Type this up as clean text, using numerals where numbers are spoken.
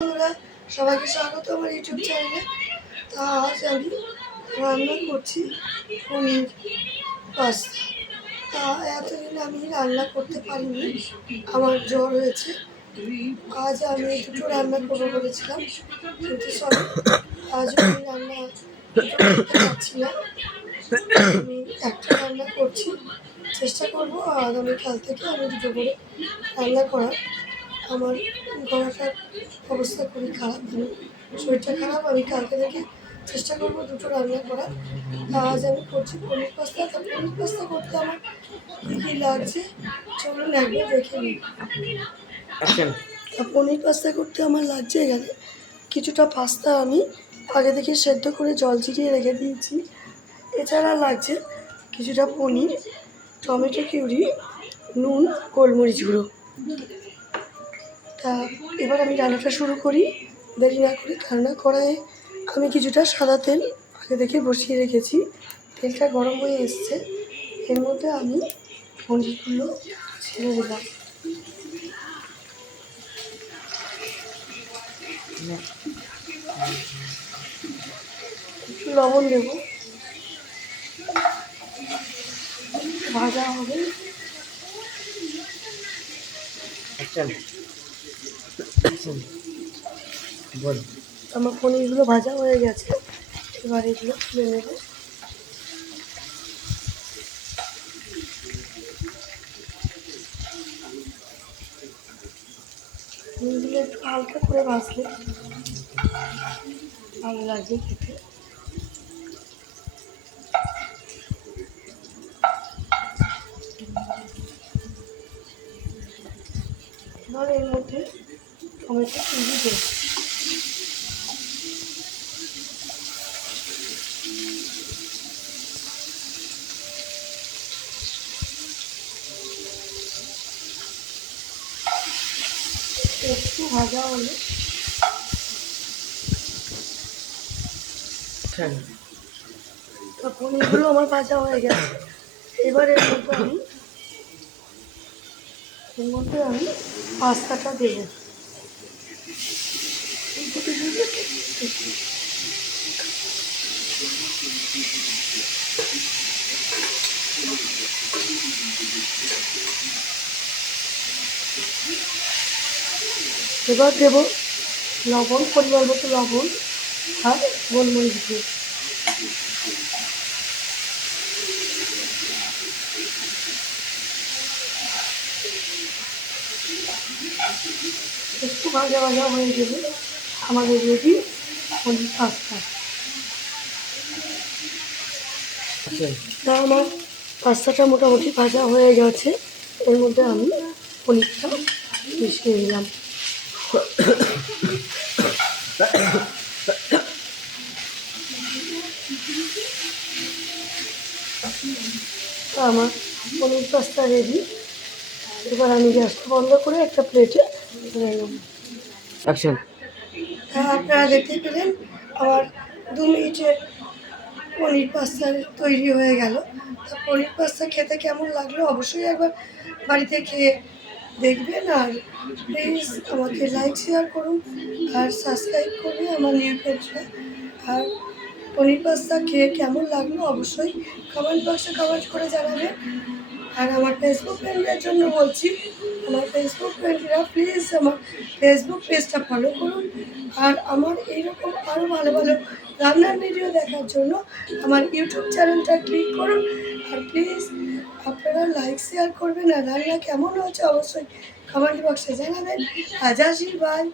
বন্ধুরা, সবাইকে স্বাগত আমার ইউটিউব চ্যানেলে। তা আজ আমি রান্না করছি পনির পাস্তা। তা এতদিন আমি রান্না করতে পারিনি, আমার জ্বর হয়েছে। আজ আমি দুটো রান্না করবো বলেছিলাম, কিন্তু সরি, আজ আমি রান্না করতে পারছি না। আমি একটা রান্না করছি, চেষ্টা করবো আগামীকাল থেকে আমি দুটো করে রান্না করার। আমার গলাটার অবস্থা খুবই খারাপ, শরীরটা খারাপ। আমি কালকে থেকে চেষ্টা করবো দুটো রান্না করার। আজ আমি করছি পনির পাস্তা। তা পনির পাস্তা করতে আমার কী কী লাগছে চলুন একবার দেখে নিই। তা পনির পাস্তা করতে আমার লাগছে এখানে কিছুটা পাস্তা আমি আগে থেকে সেদ্ধ করে জল ছিটিয়ে রেখে দিয়েছি। এছাড়া লাগছে কিছুটা পনির, টমেটো কিউরি, নুন, গোলমরিচ গুঁড়ো। তা এবার আমি রান্নাটা শুরু করি, দেরি না করে। রান্না কড়াইয়ে আমি কিছুটা সাদা তেল আগে থেকে বসিয়ে রেখেছি। তেলটা গরম হয়ে এসছে, এর মধ্যে আমি পনিরগুলো ছেড়ে দিলাম। একটু লবণ দেবো, ভাজা হবে। আমার পনিরগুলো ভাজা হয়ে গেছে, এবার এগুলো তুলে নেব। পনিরগুলো একটু হালকা করে ভাজলে ভালো লাগে খেতে। এবার এর মধ্যে টমেটো কুচি দেব। একটু ভাজা হলে পনিরগুলো আমার ভাজা হয়ে গেছে। এবার এর মধ্যে আমি পাস্তাটা দেবো। এবার দেব লবণ, পরিমাণ মতো লবণ আর গোলমরিচ গুঁড়ো। একটু ভাজা ভাজা হয়ে গেলে আমাদের রেডি পনির পাস্তা। তা আমার পাস্তাটা মোটামুটি ভাজা হয়ে গেছে, এর মধ্যে আমি পনিরটা মিশিয়ে দিলাম। তা আমার পনির পাস্তা রেডি। এবার আমি গ্যাসটা বন্ধ করে একটা প্লেটে তুলে নেব। আপনারা দেখতে পেলেন আমার 2 মিনিটের পনির পাস্তা তৈরি হয়ে গেল। তা পনির পাস্তা খেতে কেমন লাগলো অবশ্যই একবার বাড়িতে খেয়ে দেখবেন। আর প্লিজ আমাকে লাইক শেয়ার করুন আর সাবস্ক্রাইব করবে আমার নিউ পেজটা। আর পনির পাস্তা খেয়ে কেমন লাগলো অবশ্যই কমেন্ট বক্সে কমেন্ট করে জানাবেন। আর আমার ফেসবুক ফ্রেন্ডদের জন্য বলছি, আমার ফেসবুক ফ্রেন্ডরা প্লিজ আমার ফেসবুক পেজটা ফলো করুন। আর আমার এইরকম আরও ভালো ভালো রান্নার ভিডিও দেখার জন্য আমার ইউটিউব চ্যানেলটা ক্লিক করুন। আর প্লিজ আপনারা লাইক শেয়ার করবেন। আর রান্না কেমন হয়েছে অবশ্যই কমেন্ট বক্সে জানাবেন। আজ আসি, বাই।